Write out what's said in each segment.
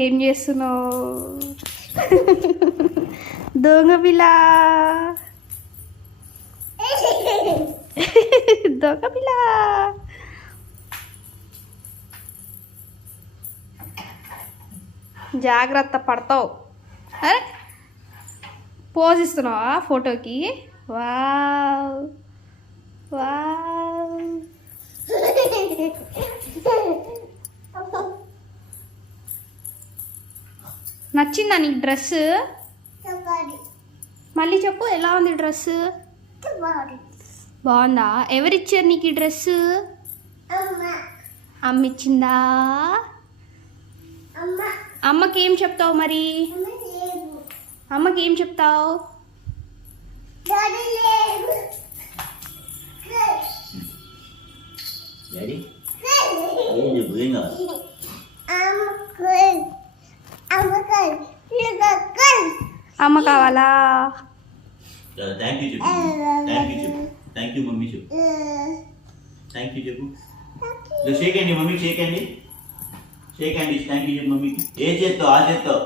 ఏం చేస్తున్నావు దొంగ పిల్ల? దొంగ పిల్ల జాగ్రత్త పడతావు. అరే పోజ్ ఇస్తున్నావా ఫోటోకి? Wow wow. నచ్చిందా నీకు డ్రెస్? మళ్ళీ చెప్పు, ఎలా ఉంది డ్రెస్? బాగుందా? ఎవరిచ్చారు నీకు ఈ డ్రెస్? అమ్మ ఇచ్చిందా? అమ్మకి ఏం చెప్తావు మరి? అమ్మకి ఏం చెప్తావు? అమ్మ కావాలా? థ్యాంక్ యూ చెప్పు. థ్యాంక్ యూ చెప్పు. థ్యాంక్ యూ మమ్మీ చెప్పు. థ్యాంక్ యూ చెప్పు. షేక్ అండి మమ్మీ, షేక్ అండి, షేక్ అండి. థ్యాంక్ యూ చెప్పు మమ్మీకి. ఏ చేత్తో? ఆ చేత్తో,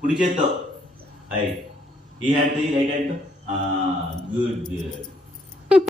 కుడి చేత్తో. ఈ హ్యాండ్తో, రైట్ హ్యాండ్తో. Good good.